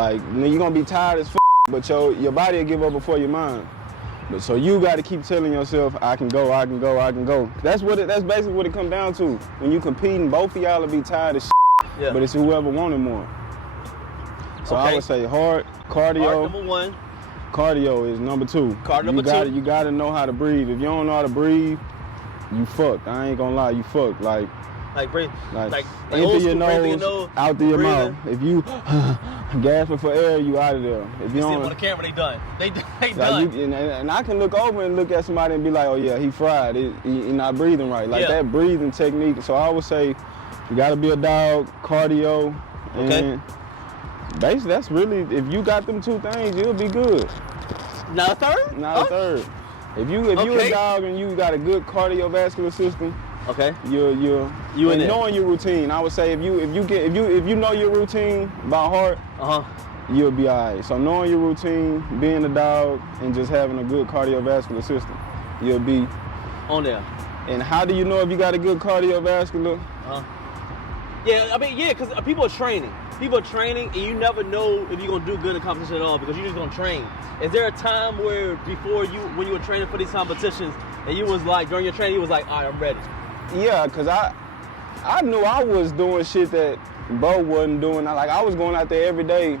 Like, you're gonna be tired as but your body will give up before your mind. But so you got to keep telling yourself, I can go, I can go, I can go. That's basically what it comes down to. When you competing, both of y'all will be tired as yeah. But it's whoever wanted more. So I would say hard, cardio. Hard, number one. Cardio is number two. Number two. You gotta know how to breathe. If you don't know how to breathe, you fucked. I ain't gonna lie, you fucked. Like breathe. Like into your nose, out through your mouth. If you gasping for air, you out of there. If you don't, see them on the camera, they done. And I can look over and look at somebody and be like, oh yeah, he fried. He not breathing right. Like that breathing technique. So I would say you gotta be a dog, cardio, and basically that's really, if you got them two things, you'll be good. Not a third? Not a third. If you a dog and you got a good cardiovascular system, you in knowing your routine. I would say if you know your routine by heart, you'll be alright. So knowing your routine, being a dog, and just having a good cardiovascular system, you'll be on there. And how do you know if you got a good cardiovascular? Yeah, I mean, because people are training. People are training, and you never know if you're gonna do good in competition at all because you're just gonna train. Is there a time where when you were training for these competitions, and you was like, during your training, you was like, all right, I'm ready? Yeah, because I knew I was doing shit that Bo wasn't doing. I was going out there every day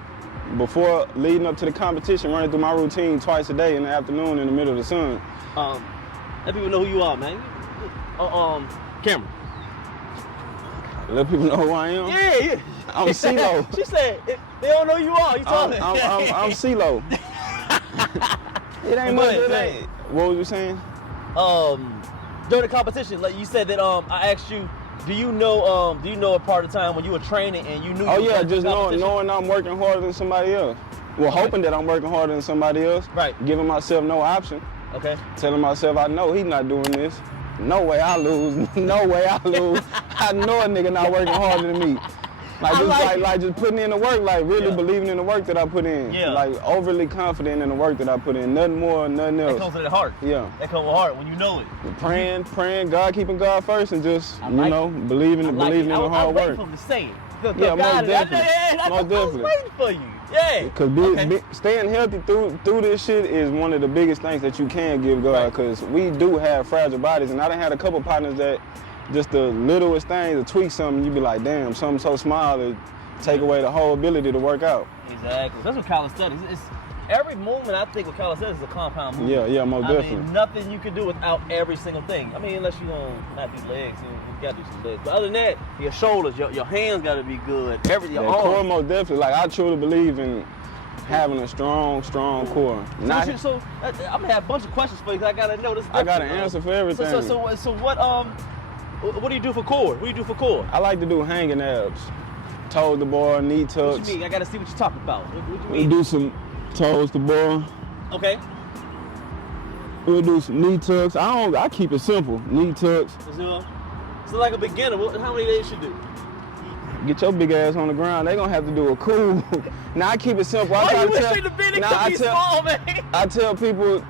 before leading up to the competition, running through my routine twice a day in the afternoon in the middle of the sun. Let people know who you are, man. Camera. Let people know who I am? Yeah. I'm CeeLo. She said, they don't know who you are. You talking? I'm CeeLo. It ain't much of that. What was you saying? During the competition, like you said that I asked you, do you know a part of the time when you were training and you knew? Oh yeah, just knowing I'm working harder than somebody else. Well, hoping that I'm working harder than somebody else. Right. Giving myself no option. Okay. Telling myself I know he's not doing this. No way I lose. No way I lose. I know a nigga not working harder than me. Like just putting in the work, like really believing in the work that I put in. Yeah. Like overly confident in the work that I put in. Nothing more, nothing else. That comes with the heart. Yeah. That comes with heart when you know it. Praying, God, keeping God first, and just believing in the hard work. I wait for him to say it. Yeah, most definitely. I was waiting for you. Yeah. Because staying healthy through this shit is one of the biggest things that you can give God. Because we do have fragile bodies, and I done had a couple partners that just the littlest thing to tweak something, you be like, damn, something so small to take away the whole ability to work out. Exactly. That's what calisthenics is. Every movement I think with calisthenics is a compound movement. Yeah, most definitely. I mean, nothing you can do without every single thing. I mean, unless you don't not do legs, you gotta do some legs. But other than that, your shoulders, your hands gotta be good. Your arms. Core, most definitely. Like I truly believe in having a strong core. So I'm gonna have a bunch of questions for you because I gotta know this. I got an answer for everything. So what do you do for core? What do you do for core? I like to do hanging abs, toes to bar, knee tucks. What you mean? I gotta see what you're talking about. What you mean? We do some toes to bar. Okay. We'll do some knee tucks. I keep it simple. Knee tucks. So like a beginner, how many days should do? Get your big ass on the ground. They gonna have to do a cool. Now I keep it simple. I tell people,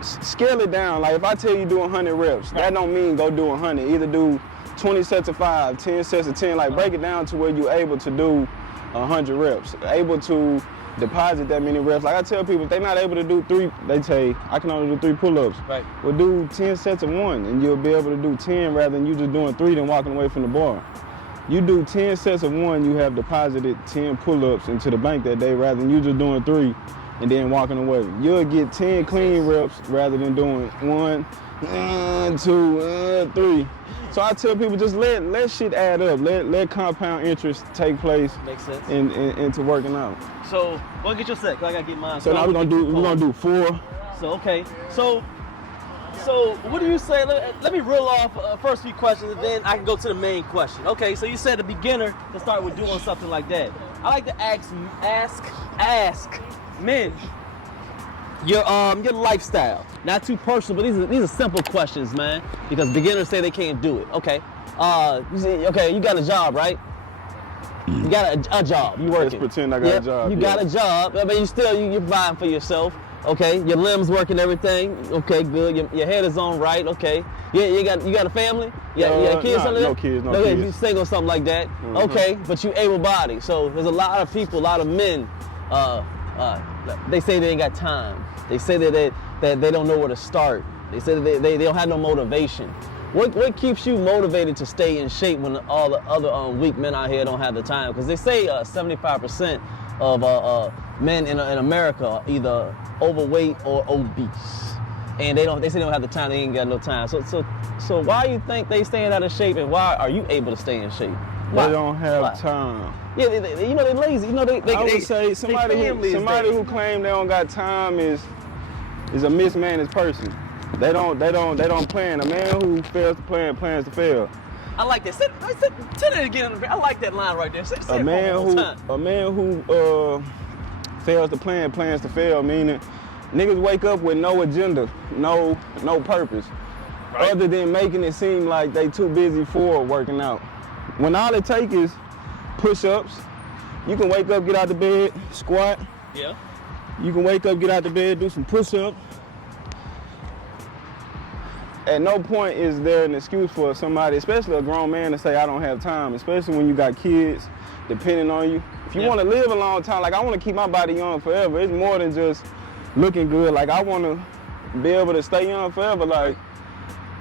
scale it down. Like if I tell you do 100 reps, that don't mean go do 100. Either do 20 sets of 5, 10 sets of 10. Like break it down to where you're able to do 100 reps. Able to deposit that many reps. Like I tell people, if they're not able to do 3, they say, I can only do 3 pull-ups. Right. Well, do 10 sets of 1, and you'll be able to do 10 rather than you just doing 3 then walking away from the bar. You do 10 sets of 1, you have deposited 10 pull-ups into the bank that day rather than you just doing 3 and then walking away. You'll get 10 clean reps rather than doing 1, 2, 3. So I tell people just let shit add up. Let compound interest take place. Makes sense. Into working out. So we'll get your set, cause I gotta get mine. So now we're gonna do 4. So okay. So what do you say? Let me reel off first few questions, and then I can go to the main question. Okay. So you said a beginner can start with doing something like that. I like to ask men your lifestyle. Not too personal, but these are simple questions, man. Because beginners say they can't do it. Okay. You got a job, right? You got a job. You working. Let's pretend I got a job. You got a job. I mean, you're providing for yourself. Okay, your limbs working, everything. Okay, good. Your head is on right. Okay. Yeah, you got a family? You got kids? Nah, no kids, no kids. You single, something like that. Mm-hmm. Okay, but you able-bodied. So there's a lot of people, a lot of men. They say they ain't got time. They say that they don't know where to start. They say that they don't have no motivation. What keeps you motivated to stay in shape when all the other weak men out here don't have the time? Because they say 75% of men in America are either overweight or obese, and they say they don't have the time. They ain't got no time. So why you think they staying out of shape, and why are you able to stay in shape? Why? They don't have time. Yeah, they lazy. I would say somebody who claim they don't got time is a mismanaged person. They don't plan. A man who fails to plan plans to fail. I like that. Say that again. I like that line right there. Say a man who fails to plan plans to fail, meaning niggas wake up with no agenda, no purpose, right, other than making it seem like they too busy for working out. When all it takes is push-ups, you can wake up, get out the bed, squat. Yeah. You can wake up, get out the bed, do some push-ups. At no point is there an excuse for somebody, especially a grown man, to say I don't have time, especially when you got kids depending on you. If you want to live a long time, like I want to keep my body young forever, it's more than just looking good. Like I want to be able to stay young forever. Like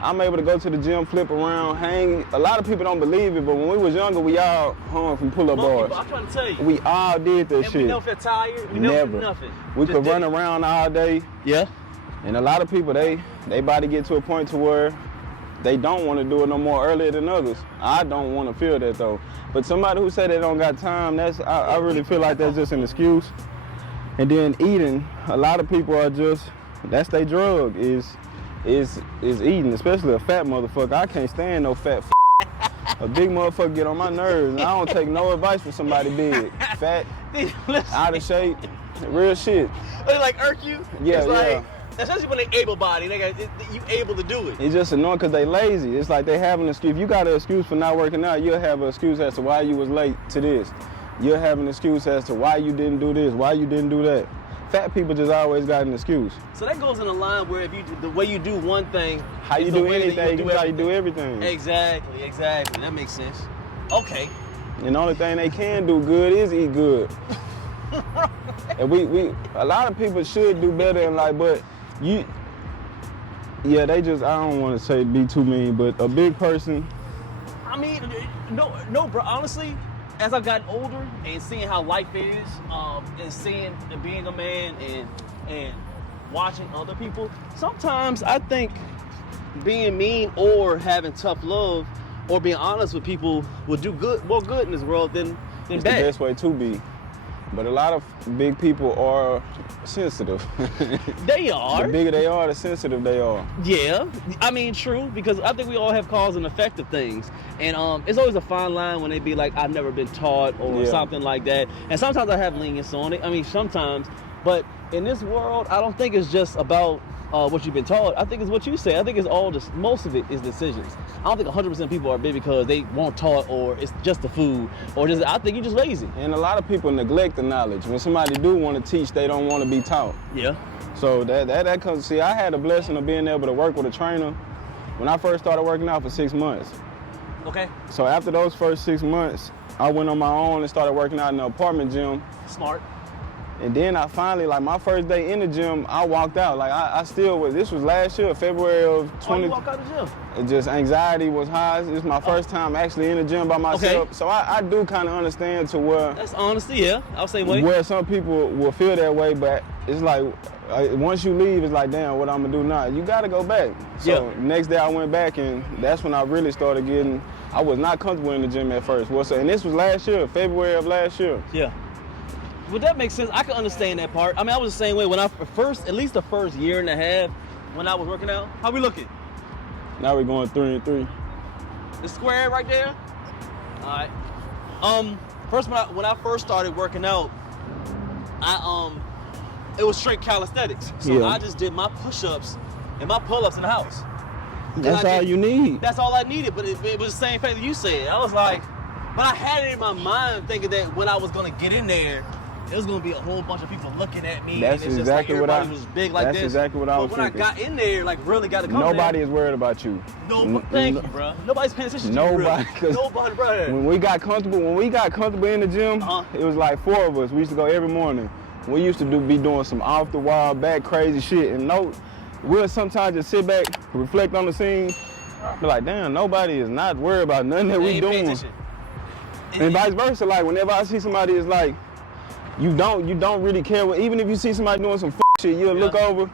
I'm able to go to the gym, flip around, hang. A lot of people don't believe it, but when we was younger, we all hung from pull-up bars. I'm trying to tell you. We all did that shit. We never felt tired. We never did nothing. We could run around all day. Yeah. And a lot of people, they body get to a point to where they don't want to do it no more earlier than others. I don't want to feel that though. But somebody who say they don't got time, I really feel like that's just an excuse. And then eating, a lot of people are just, that's their drug, is eating, especially a fat motherfucker. I can't stand no fat A big motherfucker get on my nerves, and I don't take no advice from somebody big, fat, out of shape, real shit. They like irk you? Yeah, it's like, yeah. Especially when they able-bodied, you able to do it. It's just annoying because they lazy. It's like they have an excuse. If you got an excuse for not working out, you'll have an excuse as to why you was late to this. You'll have an excuse as to why you didn't do this, why you didn't do that. Fat people just always got an excuse. So that goes in a line where if you the way you do one thing, how you do anything, you how you do everything. Exactly. That makes sense. Okay. And the only thing they can do good is eat good. And we a lot of people should do better in life, but they just, I don't want to say be too mean, but a big person. I mean, no, bro. Honestly, as I've gotten older and seeing how life is, and seeing and being a man and watching other people, sometimes I think being mean or having tough love or being honest with people will do more good in this world than it's bad. The best way to be. But a lot of big people are sensitive. They are. The bigger they are, the sensitive they are. Yeah, I mean, true, because I think we all have cause and effect of things. And it's always a fine line when they be like, I've never been taught or something like that. And sometimes I have lenience on it. I mean, sometimes. But in this world, I don't think it's just about what you've been taught. I think it's what you say. I think it's most of it is decisions. I don't think 100% people are big because they weren't taught or it's just the food or just, I think you're just lazy. And a lot of people neglect the knowledge. When somebody do want to teach, they don't want to be taught. Yeah. So that comes, see, I had the blessing of being able to work with a trainer when I first started working out for 6 months. Okay. So after those first 6 months, I went on my own and started working out in the apartment gym. Smart. And then I finally, like my first day in the gym, I walked out. Like I still was, this was last year, February of 20. Oh, you walked out of the gym? It just, anxiety was high. This is my first time actually in the gym by myself. Okay. So I do kind of understand to where. That's honesty, yeah. I'll say way. Where some people will feel that way, but it's like, once you leave, it's like, damn, what I'm gonna do now? You gotta go back. So next day I went back and that's when I really started getting, I was not comfortable in the gym at first. And this was last year, February of last year. Yeah. Well, that makes sense. I can understand that part. I mean, I was the same way when at least the first year and a half when I was working out. How we looking? Now we're going 3-3. The square right there? All right. First, when I first started working out, it was straight calisthenics. So I just did my push-ups and my pull-ups in the house. That's all you need. That's all I needed, but it was the same thing that you said. I was like, but I had it in my mind thinking that when I was gonna get in there, it was gonna be a whole bunch of people looking at me. That's and it's exactly just what like everybody was big like That's this. exactly what I was But when thinking. I got in there, like really got to come Nobody there, is worried about you. no, thank you, bro. Nobody's paying attention to you. Nobody, Really. Nobody, bro. When we got comfortable in the gym, it was like 4 of us. We used to go every morning. We used to be doing some off the wall, back crazy shit, and we'll sometimes just sit back, reflect on the scene, be like, damn, nobody is not worried about nothing that we doing. And vice versa, like whenever I see somebody is like, you don't really care even if you see somebody doing some shit, you'll look over